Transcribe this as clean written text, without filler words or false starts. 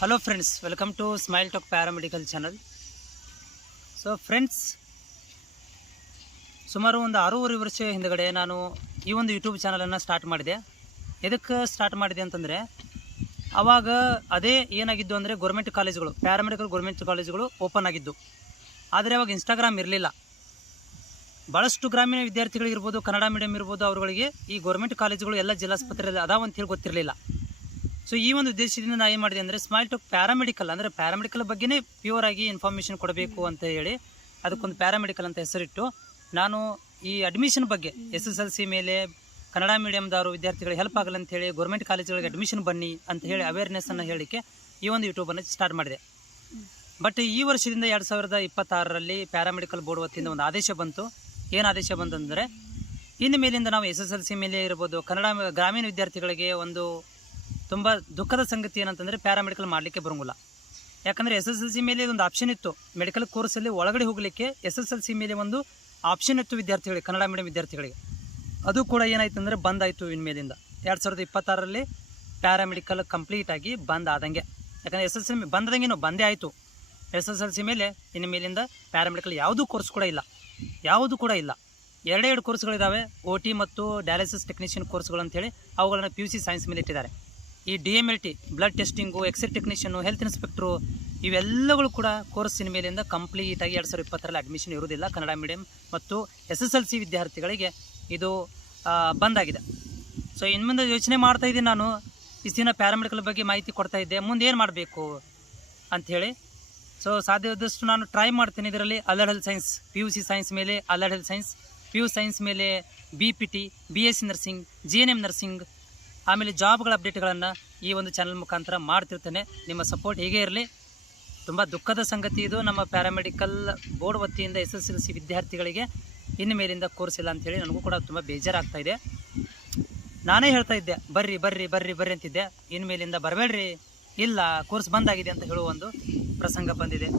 Hello friends, welcome to Smile Talk paramedical channel. So friends, ಸುಮಾರು ಒಂದು 6.5 ವರ್ಷ ಹಿಂದಗಡೆ ನಾನು ಈ ಒಂದು ಯೂಟ್ಯೂಬ್ ಚಾನಲನ್ನು ಸ್ಟಾರ್ಟ್ ಮಾಡಿದೆ. ಎದಕ್ಕೆ ಸ್ಟಾರ್ಟ್ ಮಾಡಿದೆ ಅಂತಂದರೆ, ಆವಾಗ ಅದೇ ಏನಾಗಿದ್ದು ಅಂದರೆ ಗೌರ್ಮೆಂಟ್ ಕಾಲೇಜುಗಳು, ಪ್ಯಾರಾಮೆಡಿಕಲ್ ಗೌರ್ಮೆಂಟ್ ಕಾಲೇಜುಗಳು ಓಪನ್ ಆಗಿದ್ದು. ಆದರೆ ಅವಾಗ ಇನ್ಸ್ಟಾಗ್ರಾಮ್ ಇರಲಿಲ್ಲ. ಭಾಳಷ್ಟು ಗ್ರಾಮೀಣ ವಿದ್ಯಾರ್ಥಿಗಳಿರ್ಬೋದು, ಕನ್ನಡ ಮೀಡಿಯಮ್ ಇರ್ಬೋದು, ಅವರುಗಳಿಗೆ ಈ ಗೌರ್ಮೆಂಟ್ ಕಾಲೇಜುಗಳು ಎಲ್ಲ ಜಿಲ್ಲಾಸ್ಪತ್ರೆಯಲ್ಲಿ ಅದಾವ ಅಂತೇಳಿ ಗೊತ್ತಿರಲಿಲ್ಲ. ಸೊ ಈ ಒಂದು ಉದ್ದೇಶದಿಂದ ನಾನು ಏನು ಮಾಡಿದೆ ಅಂದರೆ, ಸ್ಮೈಲ್ ಟಾಕ್ ಪ್ಯಾರಾಮೆಡಿಕಲ್ ಅಂದರೆ ಪ್ಯಾರಾಮೆಡಿಕಲ್ ಬಗ್ಗೆನೇ ಪ್ಯೂರ್ ಆಗಿ ಇನ್ಫಾರ್ಮೇಷನ್ ಕೊಡಬೇಕು ಅಂತ ಹೇಳಿ ಅದಕ್ಕೊಂದು ಪ್ಯಾರಾಮೆಡಿಕಲ್ ಅಂತ ಹೆಸರಿಟ್ಟು, ನಾನು ಈ ಅಡ್ಮಿಷನ್ ಬಗ್ಗೆ SSLC ಮೇಲೆ ಕನ್ನಡ ಮೀಡಿಯಮ್ದವರು ವಿದ್ಯಾರ್ಥಿಗಳಿಗೆ ಹೆಲ್ಪ್ ಆಗಲ್ಲ ಅಂತ ಹೇಳಿ ಗೌರ್ಮೆಂಟ್ ಕಾಲೇಜುಗಳಿಗೆ ಅಡ್ಮಿಷನ್ ಬನ್ನಿ ಅಂತ ಹೇಳಿ ಅವೇರ್ನೆಸ್ಸನ್ನು ಹೇಳಲಿಕ್ಕೆ ಈ ಒಂದು ಯೂಟ್ಯೂಬನ್ನು ಸ್ಟಾರ್ಟ್ ಮಾಡಿದೆ. ಬಟ್ ಈ ವರ್ಷದಿಂದ 2026ರಲ್ಲಿ ಪ್ಯಾರಾಮೆಡಿಕಲ್ ಬೋರ್ಡ್ ವತಿಯಿಂದ ಒಂದು ಆದೇಶ ಬಂತು. ಏನು ಆದೇಶ ಬಂತಂದರೆ, ಇನ್ನು ಮೇಲಿಂದ ನಾವು SSLC ಮೇಲೆ ಇರ್ಬೋದು, ಕನ್ನಡ ಗ್ರಾಮೀಣ ವಿದ್ಯಾರ್ಥಿಗಳಿಗೆ ಒಂದು ತುಂಬ ದುಃಖದ ಸಂಗತಿ ಏನಂತಂದರೆ, ಪ್ಯಾರಾಮೆಡಿಕಲ್ ಮಾಡಲಿಕ್ಕೆ ಬರೋಂಗಿಲ್ಲ. ಯಾಕಂದರೆ SSLC ಮೇಲೆ ಒಂದು ಆಪ್ಷನ್ ಇತ್ತು, ಮೆಡಿಕಲ್ ಕೋರ್ಸಲ್ಲಿ ಒಳಗಡೆ ಹೋಗಲಿಕ್ಕೆ SSLC ಮೇಲೆ ಒಂದು ಆಪ್ಷನ್ ಇತ್ತು ವಿದ್ಯಾರ್ಥಿಗಳಿಗೆ, ಕನ್ನಡ ಮೀಡಿಯಂ ವಿದ್ಯಾರ್ಥಿಗಳಿಗೆ. ಅದು ಕೂಡ ಏನಾಯ್ತು ಅಂದರೆ ಬಂದಾಯಿತು. ಇನ್ಮೇಲಿಂದ 2026ರಲ್ಲಿ ಪ್ಯಾರಾಮೆಡಿಕಲ್ ಕಂಪ್ಲೀಟ್ ಆಗಿ ಬಂದ್ ಆದಂಗೆ. ಯಾಕಂದರೆ SSLC ಬಂದಂಗೆ ಬಂದೇ ಆಯಿತು. SSLC ಮೇಲೆ ಇನ್ನು ಮೇಲಿಂದ ಪ್ಯಾರಾಮೆಡಿಕಲ್ ಯಾವುದೂ ಕೋರ್ಸ್ ಕೂಡ ಇಲ್ಲ, ಯಾವುದು ಕೂಡ ಇಲ್ಲ. ಎರಡು ಕೋರ್ಸ್ಗಳಿದ್ದಾವೆ, OT ಮತ್ತು ಡಯಾಲಿಸಿಸ್ ಟೆಕ್ನಿಷಿಯನ್ ಕೋರ್ಸ್ಗಳು ಅಂತೇಳಿ. ಅವುಗಳನ್ನು PUC ಸೈನ್ಸ್ ಮೇಲೆ ಇಟ್ಟಿದ್ದಾರೆ. ಈ DMLT blood testing, X ray technician, health inspector, ಇವೆಲ್ಲಗಳು ಕೂಡ ಕೋರ್ಸಿನ ಮೇಲಿಂದ ಕಂಪ್ಲೀಟಾಗಿ 2026ರಲ್ಲಿ ಅಡ್ಮಿಷನ್ ಇರುವುದಿಲ್ಲ. ಕನ್ನಡ ಮೀಡಿಯಂ ಮತ್ತು SSLC ವಿದ್ಯಾರ್ಥಿಗಳಿಗೆ ಇದು ಬಂದಾಗಿದೆ. ಸೊ ಇನ್ನು ಮುಂದೆ ಯೋಚನೆ ಮಾಡ್ತಾ ಇದ್ದೀನಿ ನಾನು. ಇಷ್ಟು ದಿನ ಪ್ಯಾರಾಮೆಡಿಕಲ್ ಬಗ್ಗೆ ಮಾಹಿತಿ ಕೊಡ್ತಾ ಇದ್ದೆ, ಮುಂದೆ ಏನು ಮಾಡಬೇಕು ಅಂಥೇಳಿ. ಸೊ ಸಾಧ್ಯವಾದಷ್ಟು ನಾನು ಟ್ರೈ ಮಾಡ್ತೀನಿ ಇದರಲ್ಲಿ. Allied health science, PUC science ಮೇಲೆ allied health science, PU science ಮೇಲೆ BPT, BSc nursing, GNM nursing, ಆಮೇಲೆ ಜಾಬ್ಗಳ ಅಪ್ಡೇಟ್ಗಳನ್ನು ಈ ಒಂದು ಚಾನಲ್ ಮುಖಾಂತರ ಮಾಡ್ತಿರ್ತೇನೆ. ನಿಮ್ಮ ಸಪೋರ್ಟ್ ಹೀಗೆ ಇರಲಿ. ತುಂಬ ದುಃಖದ ಸಂಗತಿ ಇದು. ನಮ್ಮ ಪ್ಯಾರಾಮೆಡಿಕಲ್ ಬೋರ್ಡ್ ವತಿಯಿಂದ SSLC ವಿದ್ಯಾರ್ಥಿಗಳಿಗೆ ಇನ್ನು ಮೇಲಿಂದ ಕೋರ್ಸ್ ಇಲ್ಲ ಅಂಥೇಳಿ ನನಗೂ ಕೂಡ ತುಂಬ ಬೇಜಾರಾಗ್ತಾ ಇದೆ. ನಾನೇ ಹೇಳ್ತಾ ಇದ್ದೆ, ಬರ್ರಿ ಬರ್ರಿ ಬರ್ರಿ ಬರ್ರಿ ಅಂತಿದ್ದೆ. ಇನ್ನು ಮೇಲಿಂದ ಬರಬೇಡ್ರಿ, ಇಲ್ಲ ಕೋರ್ಸ್ ಬಂದಾಗಿದೆ ಅಂತ ಹೇಳುವ ಒಂದು ಪ್ರಸಂಗ ಬಂದಿದೆ.